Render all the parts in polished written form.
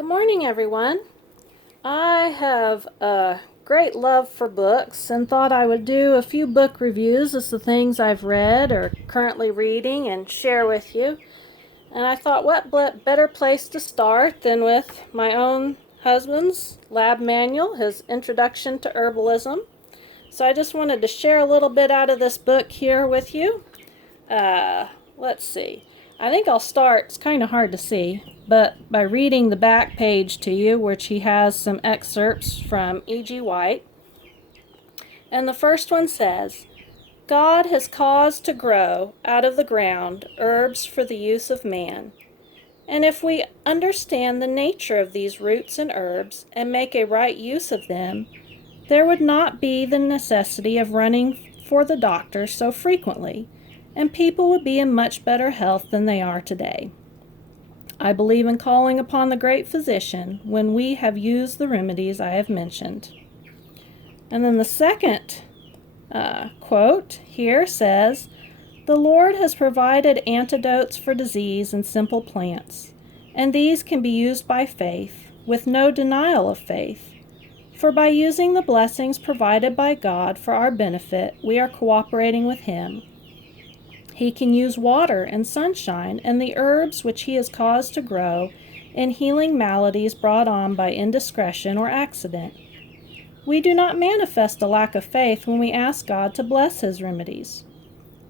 Good morning, everyone. I have a great love for books and thought I would do a few book reviews of the things I've read or currently reading and share with you. And I thought, what better place to start than with my own husband's lab manual, his Introduction to Herbalism. So I just wanted to share a little bit out of this book here with you. Let's see. I think I'll start, it's kind of hard to see, but by reading the back page to you, which he has some excerpts from E.G. White. And the first one says, God has caused to grow out of the ground herbs for the use of man. And if we understand the nature of these roots and herbs and make a right use of them, there would not be the necessity of running for the doctor so frequently, and people would be in much better health than they are today. I believe in calling upon the great physician when we have used the remedies I have mentioned. And then the second quote here says, the Lord has provided antidotes for disease in simple plants, and these can be used by faith, with no denial of faith. For by using the blessings provided by God for our benefit, we are cooperating with Him. He can use water and sunshine and the herbs which He has caused to grow in healing maladies brought on by indiscretion or accident. We do not manifest a lack of faith when we ask God to bless His remedies.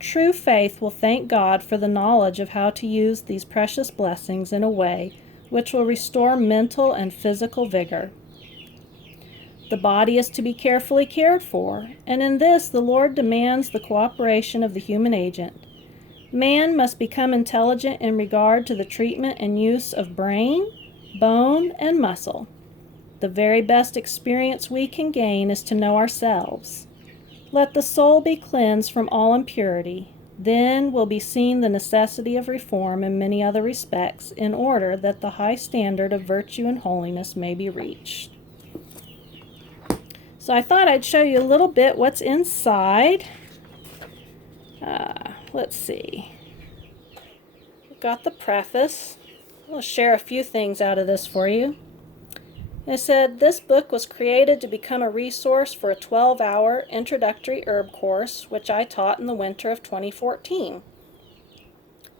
True faith will thank God for the knowledge of how to use these precious blessings in a way which will restore mental and physical vigor. The body is to be carefully cared for, and in this the Lord demands the cooperation of the human agent. Man must become intelligent in regard to the treatment and use of brain, bone, and muscle. The very best experience we can gain is to know ourselves. Let the soul be cleansed from all impurity. Then will be seen the necessity of reform in many other respects in order that the high standard of virtue and holiness may be reached. So I thought I'd show you a little bit what's inside. Let's see. We've got the preface. I'll share a few things out of this for you. It said, this book was created to become a resource for a 12-hour introductory herb course, which I taught in the winter of 2014.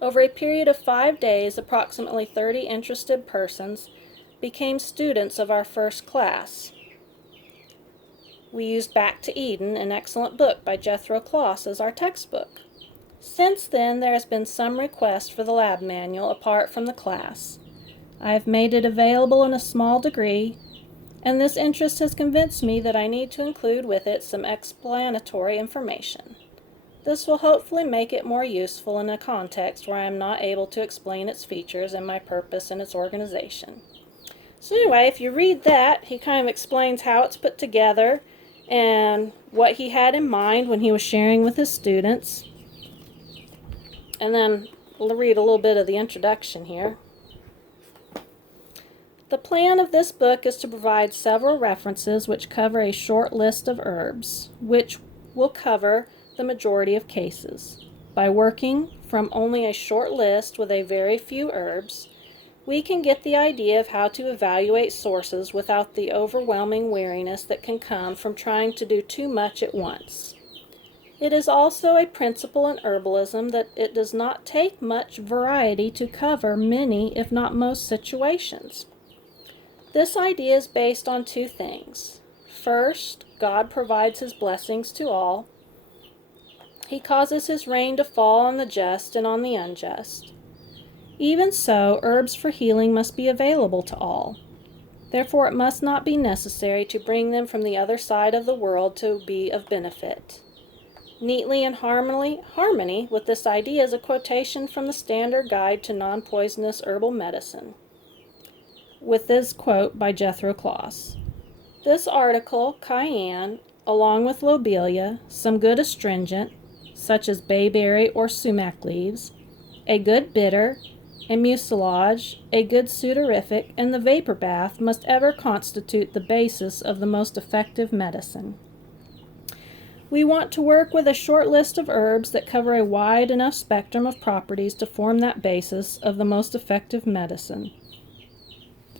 Over a period of 5 days, approximately 30 interested persons became students of our first class. We used Back to Eden, an excellent book by Jethro Kloss, as our textbook. Since then, there has been some request for the lab manual apart from the class. I have made it available in a small degree, and this interest has convinced me that I need to include with it some explanatory information. This will hopefully make it more useful in a context where I am not able to explain its features and my purpose and its organization. So anyway, if you read that, he kind of explains how it's put together and what he had in mind when he was sharing with his students. And then we'll read a little bit of the introduction here. The plan of this book is to provide several references which cover a short list of herbs, which will cover the majority of cases. By working from only a short list with a very few herbs, we can get the idea of how to evaluate sources without the overwhelming weariness that can come from trying to do too much at once. It is also a principle in herbalism that it does not take much variety to cover many, if not most, situations. This idea is based on two things. First, God provides His blessings to all. He causes His rain to fall on the just and on the unjust. Even so, herbs for healing must be available to all. Therefore, it must not be necessary to bring them from the other side of the world to be of benefit. Neatly in harmony with this idea is a quotation from the Standard Guide to Non-Poisonous Herbal Medicine, with this quote by Jethro Kloss. This article, cayenne, along with lobelia, some good astringent, such as bayberry or sumac leaves, a good bitter, a mucilage, a good sudorific, and the vapor bath must ever constitute the basis of the most effective medicine. We want to work with a short list of herbs that cover a wide enough spectrum of properties to form that basis of the most effective medicine.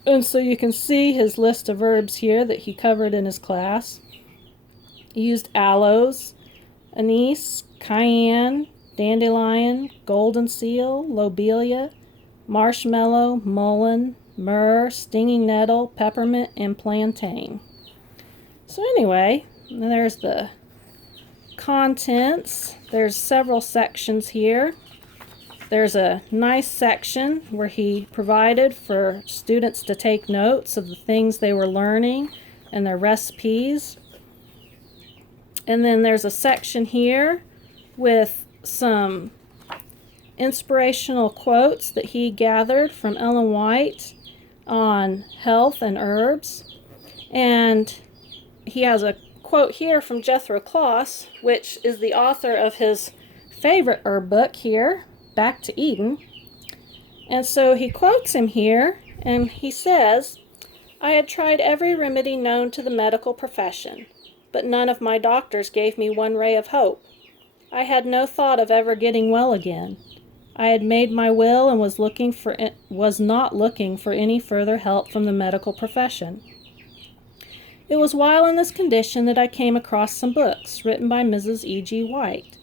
And so you can see his list of herbs here that he covered in his class. He used aloes, anise, cayenne, dandelion, golden seal, lobelia, marshmallow, mullein, myrrh, stinging nettle, peppermint, and plantain. So anyway, there's the contents. There's several sections here. There's a nice section where he provided for students to take notes of the things they were learning and their recipes. And then there's a section here with some inspirational quotes that he gathered from Ellen White on health and herbs. And he has a quote here from Jethro Kloss, which is the author of his favorite herb book here, Back to Eden. And so he quotes him here, and he says, "I had tried every remedy known to the medical profession, but none of my doctors gave me one ray of hope. I had no thought of ever getting well again. I had made my will and was not looking for any further help from the medical profession. It was while in this condition that I came across some books written by Mrs. E.G. White,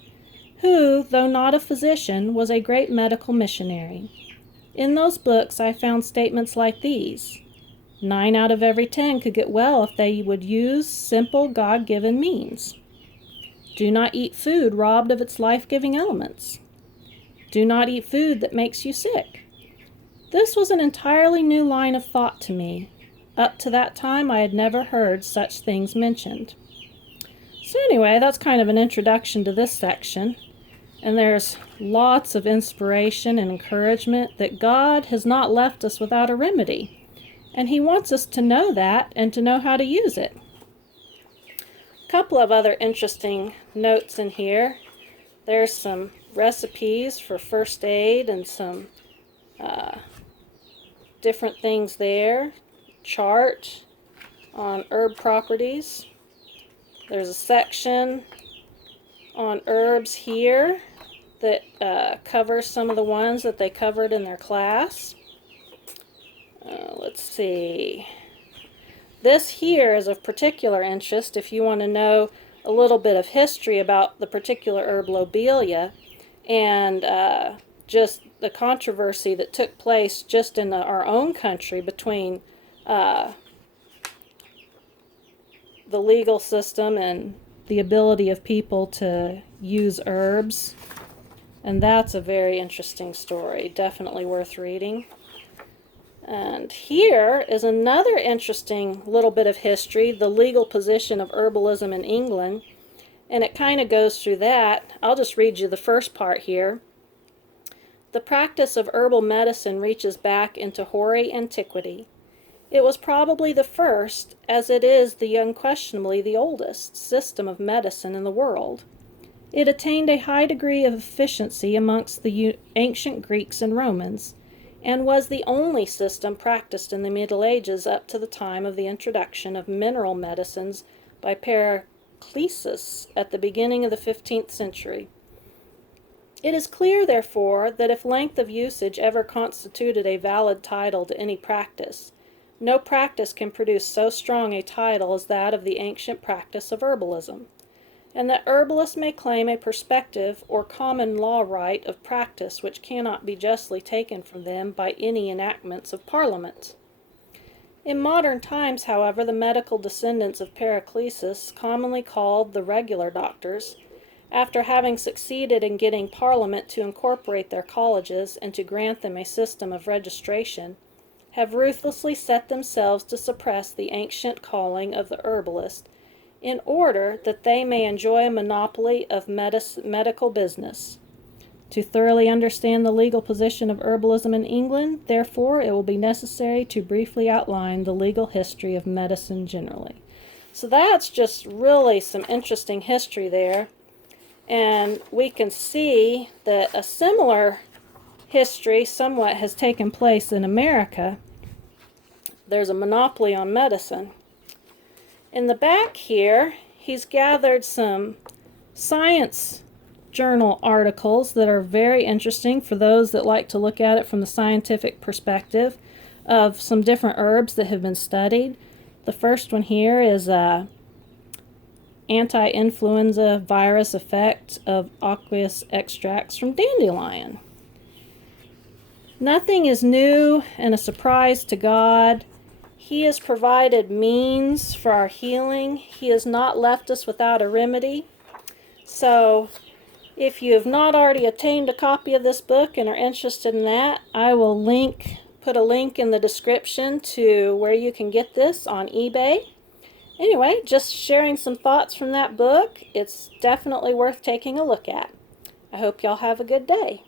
who, though not a physician, was a great medical missionary. In those books I found statements like these: 9 out of every 10 could get well if they would use simple God-given means. Do not eat food robbed of its life-giving elements. Do not eat food that makes you sick." This was an entirely new line of thought to me. Up to that time I had never heard such things mentioned. So anyway, that's kind of an introduction to this section. And there's lots of inspiration and encouragement that God has not left us without a remedy. And he wants us to know that and to know how to use it. A couple of other interesting notes in here. There's some recipes for first aid and some different things there. Chart on herb properties. There's a section on herbs here that covers some of the ones that they covered in their class. Let's see. This here is of particular interest if you want to know a little bit of history about the particular herb lobelia and just the controversy that took place just in our own country between the legal system and the ability of people to use herbs. And that's a very interesting story, definitely worth reading. And here is another interesting little bit of history, the legal position of herbalism in England. And it kind of goes through that. I'll just read you the first part here. The practice of herbal medicine reaches back into hoary antiquity. It was probably the first, as it is the unquestionably the oldest, system of medicine in the world. It attained a high degree of efficiency amongst the ancient Greeks and Romans, and was the only system practiced in the Middle Ages up to the time of the introduction of mineral medicines by Paracelsus at the beginning of the 15th century. It is clear, therefore, that if length of usage ever constituted a valid title to any practice, no practice can produce so strong a title as that of the ancient practice of herbalism, and that herbalists may claim a perspective or common law right of practice which cannot be justly taken from them by any enactments of Parliament. In modern times, however, the medical descendants of Paracelsus, commonly called the regular doctors, after having succeeded in getting Parliament to incorporate their colleges and to grant them a system of registration, have ruthlessly set themselves to suppress the ancient calling of the herbalist in order that they may enjoy a monopoly of medical business. To thoroughly understand the legal position of herbalism in England, therefore, it will be necessary to briefly outline the legal history of medicine generally. So that's just really some interesting history there. And we can see that a similar history somewhat has taken place in America. There's a monopoly on medicine. In the back here, he's gathered some science journal articles that are very interesting for those that like to look at it from the scientific perspective. of some different herbs that have been studied. The first one here is anti-influenza virus effect of aqueous extracts from dandelion. Nothing is new and a surprise to God. He has provided means for our healing. He has not left us without a remedy. So if you have not already obtained a copy of this book and are interested in that, I will put a link in the description to where you can get this on eBay. Anyway, just sharing some thoughts from that book. It's definitely worth taking a look at. I hope y'all have a good day.